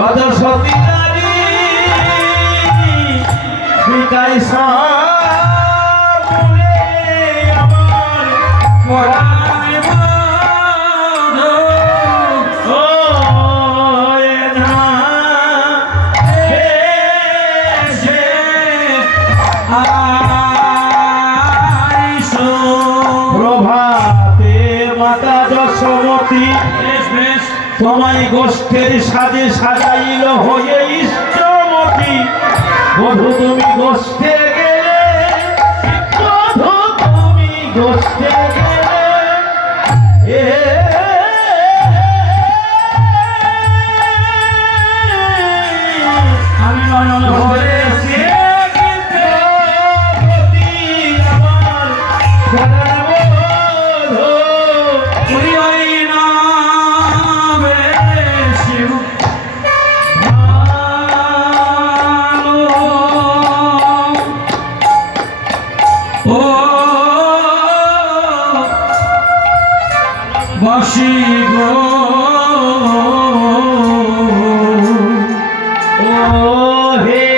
সরস্বতী নারী বিকাশ আমার মরা তোমায় গোষ্ঠের সাজে সাজাইল হয়ে ইষ্টমতি বধু তুমি গোষ্ঠে গেলে, বধু তুমি গোষ্ঠে আমি নয় বসি গো। ও হে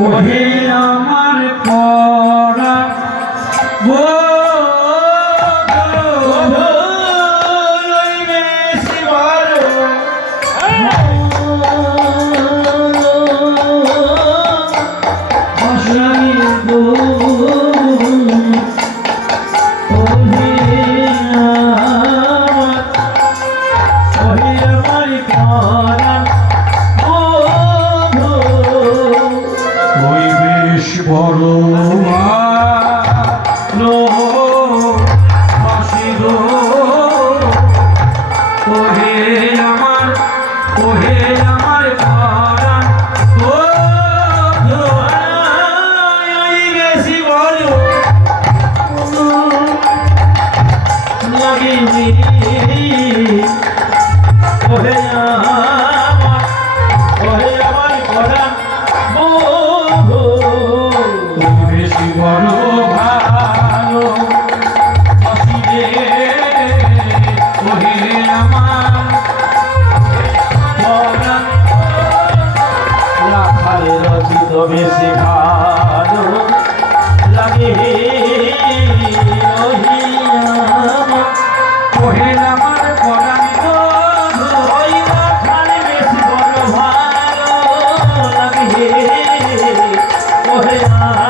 ও হে Ah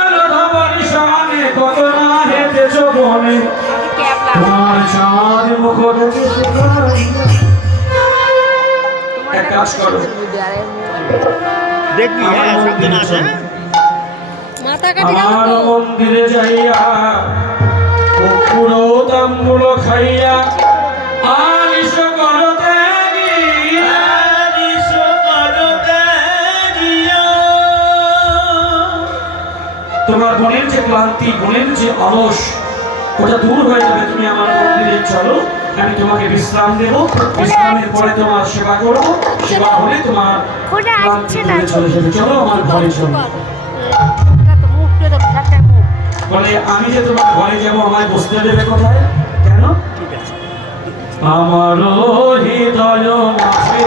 বনে তোমার চাঁদ মুখর এক কাজ করো। দেখবি হ্যাঁ হ্যাঁ? আমার মন্দিরে যাইয়া পুরো তাম্বুল খাইয়া আলিশ করতে তোমার মনের যে ক্লান্তি মনের যে অলস ওটা দূর হয়ে যাবে তুমি আমার মন্দিরে চলো আমি তোমাকে বিশ্রাম দেব। বিশ্রামের পরে তোমার সেবা করব সেবা হলে তোমার চলে যাবে। চলো আমার ঘরে চলো। বলে আমি যে তোমার ঘরে যাব আমায় বসতে দেবে কোথায়? কেন? আমার হৃদয় মাঝে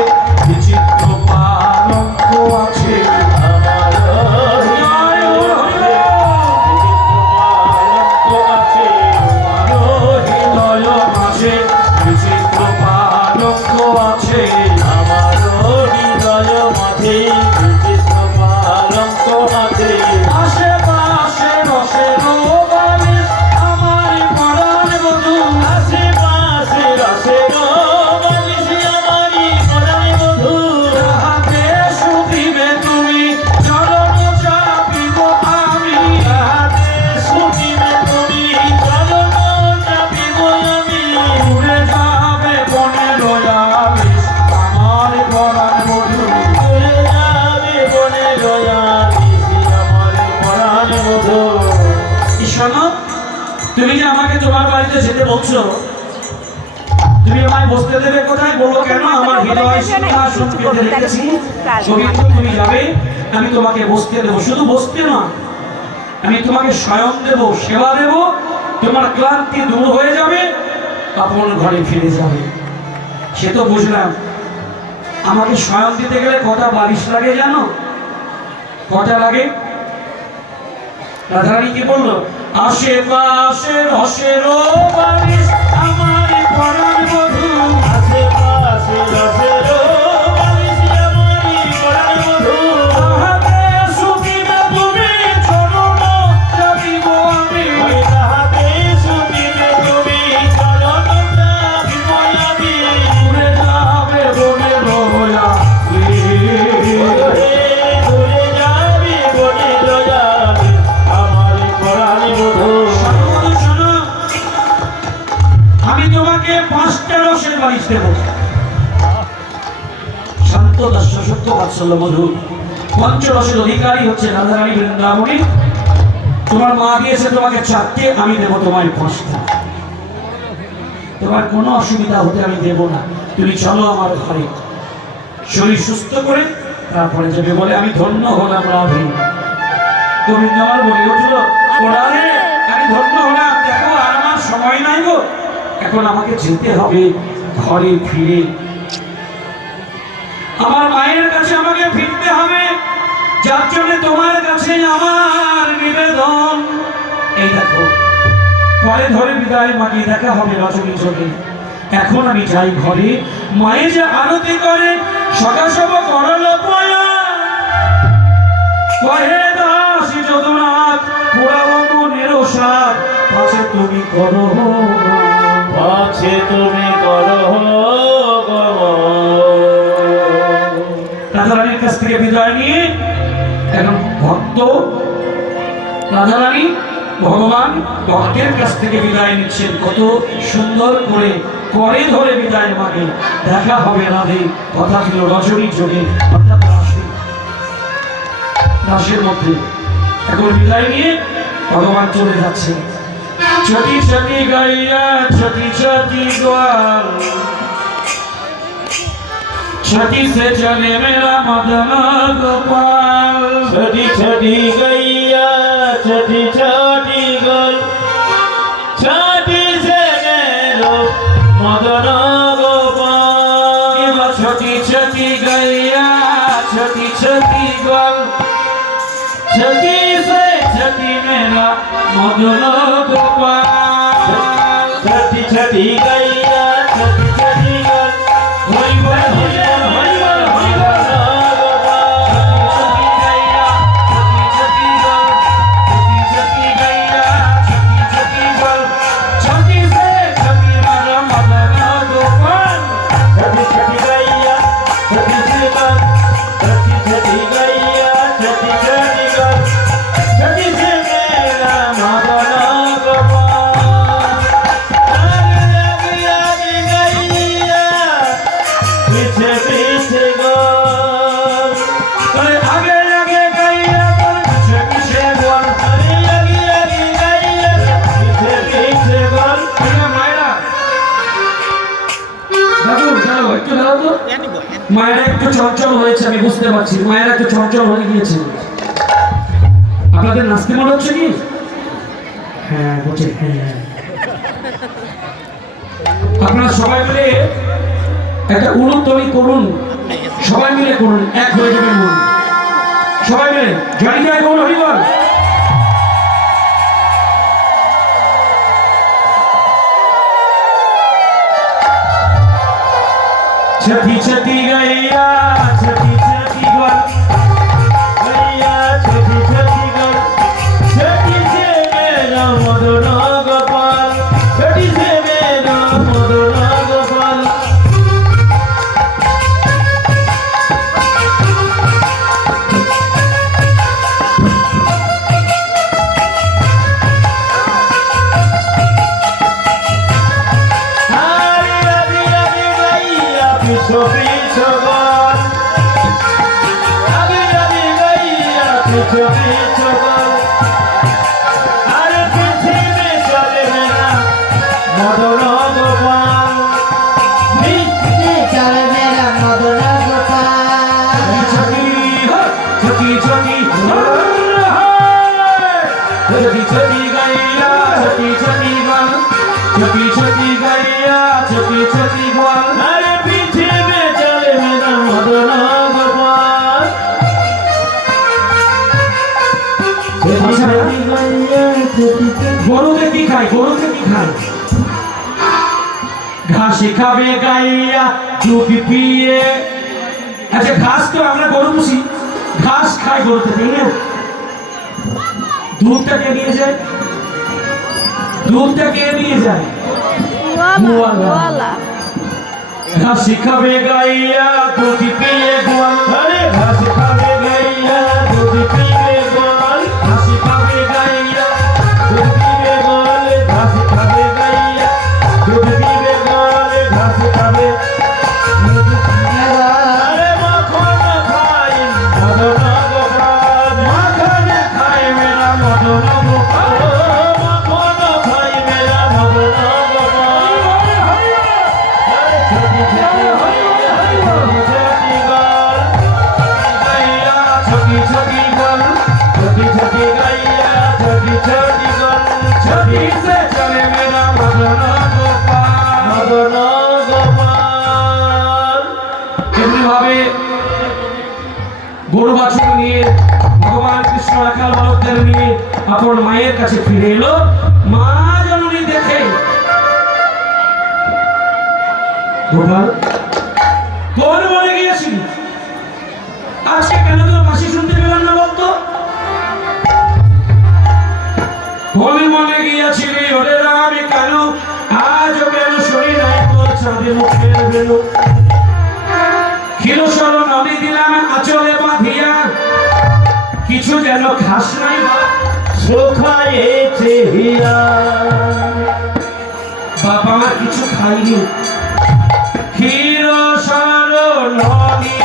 কোথায় বলো কেন? আমার হৃদয় সিংহাসন পেতে রেখেছি। গোবিন্দ তুমি যাবে আমি তোমাকে বসতে দেবো। শুধু বসতে না আমি তোমাকে স্বয়ং দেব সেবা দেব। তোমার ক্লান্তি দূর হয়ে যাবে আপন ঘরে ফিরে যাবে। সে তো বুঝলাম। আমাকে স্বয়ং দিতে গেলে কটা বালিশ লাগে জানো? কটা লাগে? রাধারানী কি বলল? আশেপাশে রসের বালিশ পঞ্চরসের অধিকারী হচ্ছে রাধারানী বৃন্দাবনী তোমার মা তোমাকে আমি দেবো তোমার কোনো অসুবিধা হতে আমি দেব না। তুমি চলো আমার ঘরে। শরীর সুস্থ করে তারপরে যাবে বলে আমি ধন্য হলাম রাধে। আমার বলে উঠল আমি ধন্য হলাম। দেখো, আর আমার সময় নাই গো। এখন আমাকে যেতে হবে, ঘরে ফিরে আমার মায়ের কাছে আমাকে ফিরতে হবে। যার জন্য তোমার কাছে আমার নিবেদন। এই দেখো, পরে ধরে বিদায় মাকে দেখা হবে রজনী চোখে এখন আমি যাই ঘরে। মায়ে যে আরতি করে সদাসব করল পয়া কহে তুমি করো। পাছে তুমি করো। রাধারানীর কাছ থেকে বিদায় নিয়ে এখন ভক্ত রাধারানী ভগবান ভক্তের কাছ থেকে বিদায় নিচ্ছেন। কত সুন্দর করে করে ধরে বিদায় মাগে। দেখা হবে রাধে কথা ছিল রজনীর যোগে। অর্থাৎ রাশি রাশের মধ্যে। এখন বিদায় নিয়ে ভগবান চলে যাচ্ছে। ছটি ছটি গাইয়া, ছটি ছটি গোয়াল। छठी से चले मेरा मदन गोपाल छोटी छोटी गैया छोटी छोटी गोल छोटी से मेरो मदन गोपाल एवं छोटी छोटी गैया छोटी छोटी गोल छठी से छठी मेरा मदन गोपाल छोटी छोटी गैया চঞ্চল হয়েছে আমি বুঝতে পারছি মায়েরা একটু চঞ্চল হয়ে গিয়েছে আপনাদের নাচতে মনে হচ্ছে কি হ্যাঁ বলছে হ্যাঁ আপনারা সবাই মিলে একটা উলুধ্বনি করুন সবাই মিলে করুন এক হয়ে যাবেন মন সবাই মিলে জয় জয় গৌর হরিবল छठी छठी গাইয়া দুধ পিয়ে। আচ্ছা ঘাস তো আমরা গরু পুষি। ঘাস খাই গরুতে তাই না? দুধটা কে নিয়ে যায়? দুধটা কে নিয়ে যায়? ওয়ালা ওয়ালা। ওয়ালা ঘাস খাবে গাইয়া দুধ পিয়ে গোয়াল। আপন মায়ের কাছে ফিরে এলো, মা জননী দেখে। গোপাল কোন বলে গিয়েছিলি। আজকে কেন তোর বাসি শুনতে পেলাম না বলতো? কোন মনে গিয়েছিলি ওরে রামে, কেন? আজও কেন শরীর নাই তোর চাঁদে মুখের বেলো? সরণ আমি দিলাম আচলে বাঁধিয়া। কিছু যেন খাস নাই সুখায়েছে হিয়া বাবা মা কিছু খাইনি। ক্ষীর সরণ নদী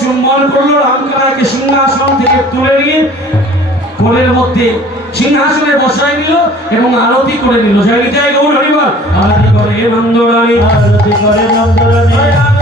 চুম্বন করল রামকানাইকে সিংহাসন থেকে তুলে নিয়ে কোলের মধ্যে সিংহাসনে বসায় নিল এবং আরতি করে নিল। জয় গৌর হরিবার আরতি করে নন্দরানী। আরতি করে নন্দরানী।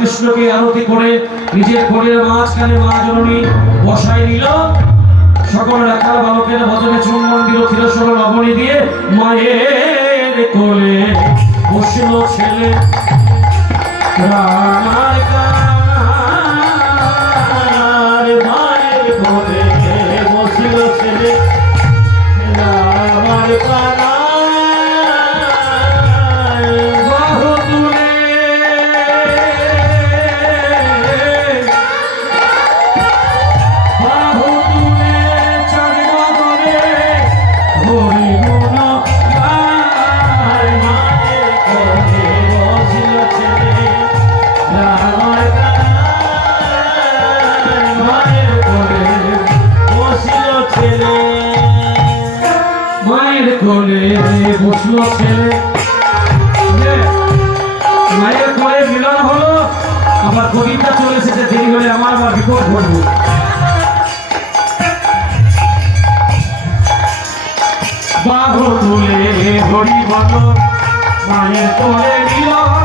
কৃষ্ণকে আরতি করে নিজের কোলের মাঝখানে মা জননী বসাই নিল। সকল রাখাল বালকের ভজনে চুম্বন মন্দির ক্ষীরসর লবণী দিয়ে মায়ের কোলে বসিল ছেলে। Rana ka. বলে বসল ছেলে। ইয়ে, মায়ের পরে মিলন হলো, আমার কবিতা চলে এসেছে, দেরি হলে আমার আমার বিপদ ঘটবে। বাঘ হরি বলো, মায়ের কোলে মিলন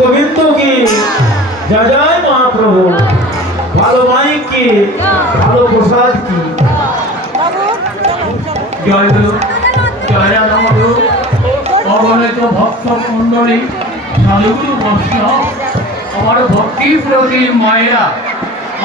ভক্তবৃন্দ কি যা যায় মহাপ্রভু ভালো মাইক কি? ভালো প্রসাদ কি? জয়দেব ভক্ত আমার ভক্তির প্রতি মায়েরা